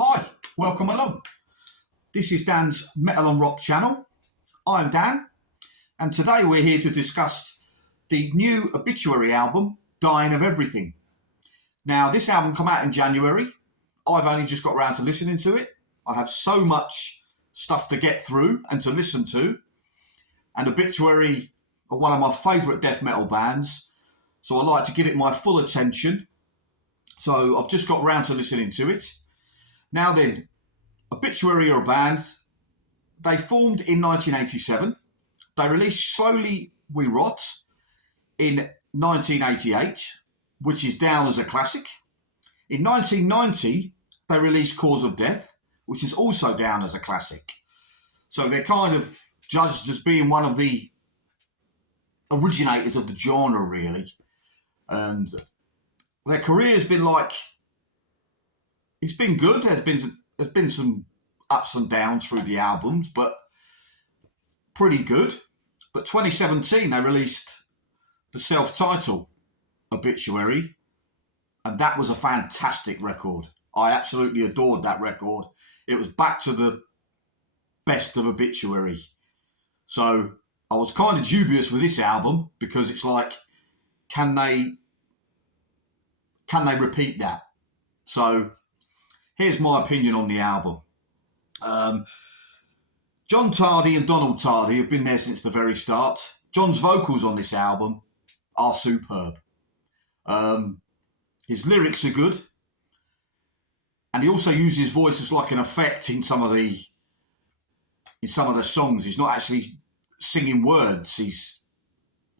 Hi, welcome along. This is Dan's Metal and Rock channel. I'm Dan, and today we're here to discuss the new Obituary album, Dying of Everything. Now, this album came out in January. I've only just got around to listening to it. I have so much stuff to get through and to listen to. And Obituary are one of my favourite death metal bands, so I like to give it my full attention. So I've just got around to listening to it. Now then, Obituary are a band. They formed in 1987. They released Slowly We Rot in 1988, which is down as a classic. In 1990, they released Cause of Death, which is also down as a classic. So they're kind of judged as being one of the originators of the genre, really. And their career has been it's been good. There's been some ups and downs through the albums, but pretty good. But 2017, they released the self-titled Obituary, and that was a fantastic record. I absolutely adored that record. It was back to the best of Obituary. So I was kind of dubious with this album because it's like, can they repeat that? So here's my opinion on the album. John Tardy and Donald Tardy have been there since the very start. John's vocals on this album are superb. His lyrics are good, and he also uses his voice as like an effect in some of the songs. He's not actually singing words. He's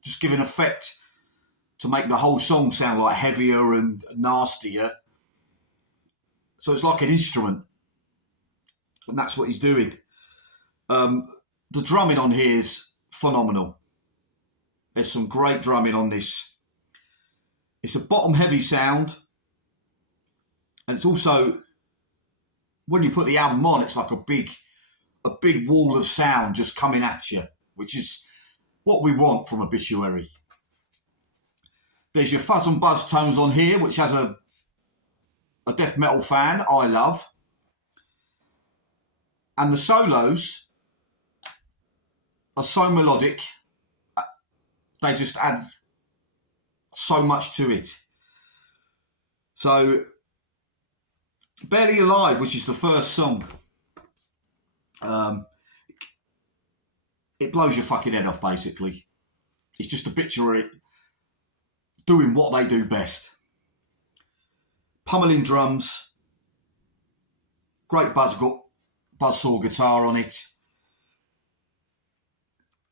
just giving effect to make the whole song sound like heavier and nastier. So it's like an instrument, and that's what he's doing. The drumming on here is phenomenal. There's some great drumming on this. It's a bottom-heavy sound, and it's also, when you put the album on, it's like a big wall of sound just coming at you, which is what we want from Obituary. There's your fuzz and buzz tones on here, which as a death metal fan, I love. And the solos are so melodic. They just add so much to it. So, Barely Alive, which is the first song, it blows your fucking head off, basically. It's just Obituary doing what they do best. Pummeling drums, great buzzsaw guitar on it,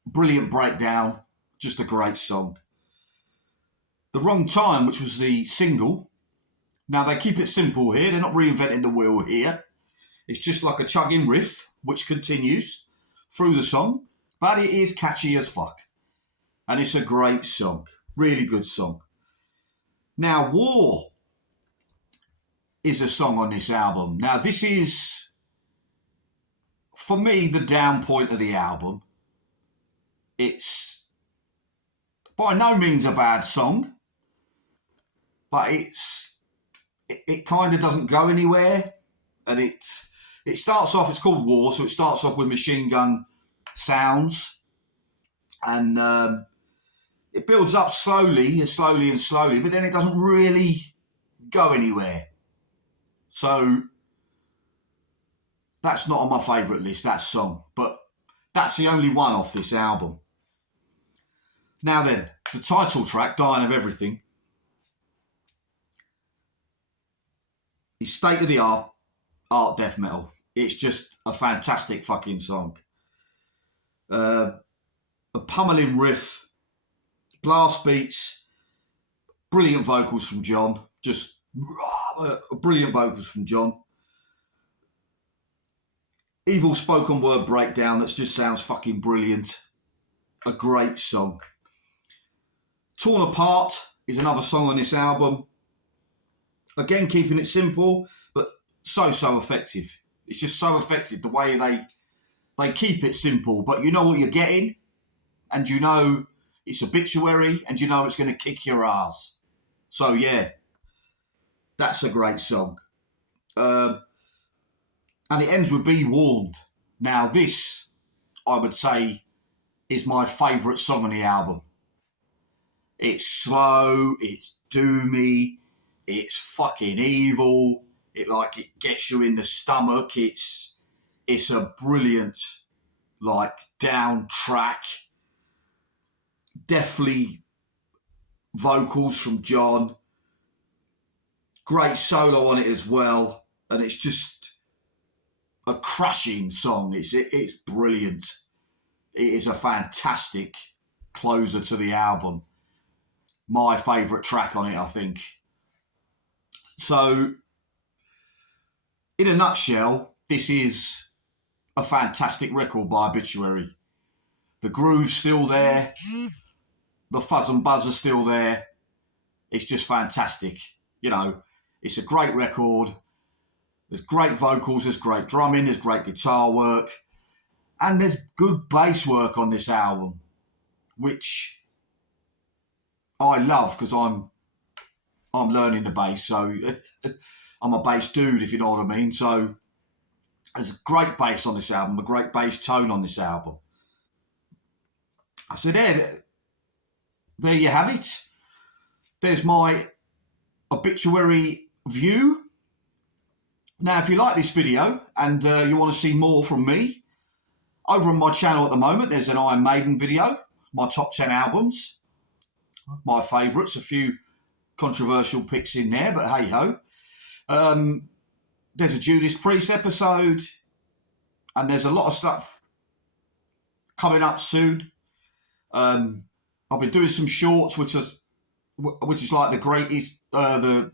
brilliant breakdown, just a great song. The Wrong Time, which was the single. Now they keep it simple here, they're not reinventing the wheel here. It's just like a chugging riff, which continues through the song, but it is catchy as fuck. And it's a great song, really good song. Now War is a song on this album. Now this is, for me, the down point of the album. It's by no means a bad song, but it kind of doesn't go anywhere. And it starts off, it's called War, so it starts off with machine gun sounds, and it builds up slowly and slowly and slowly, but then it doesn't really go anywhere. So that's not on my favourite list, that song, but that's the only one off this album. Now then, the title track, Dying of Everything, is state-of-the-art death metal. It's just a fantastic fucking song. A pummeling riff, blast beats, brilliant vocals from John, just brilliant vocals from John. Evil spoken word breakdown that just sounds fucking brilliant. A great song. Torn Apart is another song on this album. Again, keeping it simple, but so effective. It's just so effective the way they keep it simple, but you know what you're getting, and you know it's Obituary, and you know it's going to kick your ass. So yeah, that's a great song. And it ends with Be Warned. Now this, I would say, is my favourite song on the album. It's slow, it's doomy, it's fucking evil. It gets you in the stomach. It's a brilliant down track. Definitely vocals from John. Great solo on it as well, and it's just a crushing song. It's brilliant. It is a fantastic closer to the album. My favourite track on it, I think. So, in a nutshell, this is a fantastic record by Obituary. The groove's still there. The fuzz and buzz are still there. It's just fantastic. It's a great record. There's great vocals, there's great drumming, there's great guitar work, and there's good bass work on this album, which I love because I'm learning the bass, so I'm a bass dude, if you know what I mean. So there's a great bass on this album, a great bass tone on this album. So there you have it. There's my Obituary view. Now, if you like this video and you want to see more from me, over on my channel at the moment, there's an Iron Maiden video, my top 10 albums, my favourites, a few controversial picks in there, but hey-ho. There's a Judas Priest episode, and there's a lot of stuff coming up soon. I've been doing some shorts, which is like the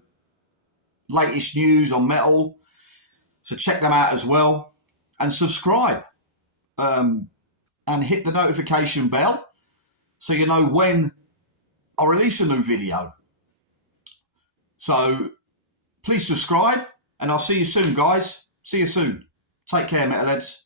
latest news on metal. So check them out as well, and subscribe, and hit the notification bell so you know when I release a new video. So please subscribe, and I'll see you soon, guys. See you soon. Take care, metalheads.